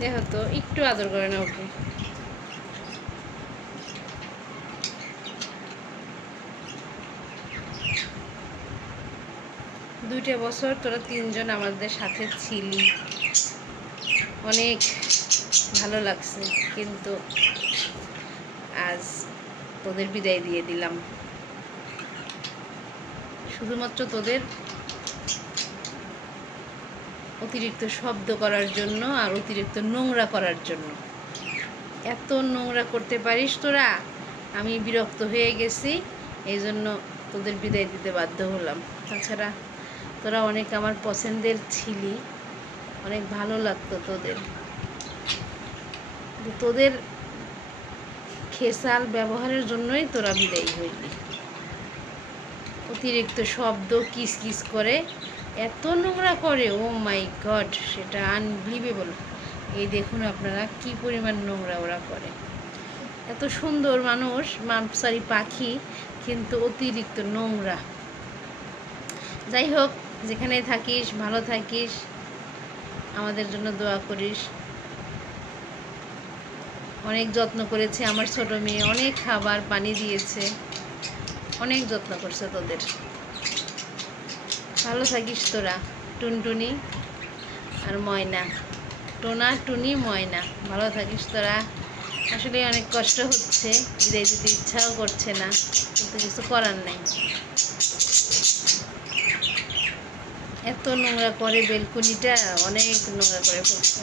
দেখো তো একটু আদর করে না ওকে। দুইটা বছর তোরা তিনজন আমাদের সাথে ছিলি, অনেক ভালো লাগছে, কিন্তু আজ তোদের বিদায় দিয়ে দিলাম শুধুমাত্র তোদের অতিরিক্ত শব্দ করার জন্য আর অতিরিক্ত নোংরা করার জন্য। এত নোংরা করতে পারিস তোরা, আমি বিরক্ত হয়ে গেছি, এই জন্য তোদের বিদায় দিতে বাধ্য হলাম। তাছাড়া তোরা অনেক আমার পছন্দের ছিলি, অনেক ভালো লাগতো তোদের। তোদের খেসাল ব্যবহারের জন্যই তোরা বিদায়ী হইলি। অতিরিক্ত শব্দ, কিস কিস করে, এত নোংরা করে, ও মাই গড, সেটা আনবিলিভেবল। এই দেখুন আপনারা কি পরিমাণ নোংরা ওরা করে। এত সুন্দর মানুষ, সরি পাখি, কিন্তু অতিরিক্ত নোংরা। যাই হোক, যেখানে থাকিস ভালো থাকিস, আমাদের জন্য দোয়া করিস। অনেক যত্ন করেছে আমার ছোট মেয়ে, অনেক খাবার পানি দিয়েছে, অনেক যত্ন করছে তোদের। ভালো থাকিস তোরা, টুনটুনি আর ময়না, টোনা টুনি ময়না, ভালো থাকিস তোরা। আসলে অনেক কষ্ট হচ্ছে, বিদায় দিতে ইচ্ছাও করছে না, কিন্তু কিছু করার নাই। এত নোংরা করে, বেলকুনিটা অনেক নোংরা করে ফেলছে।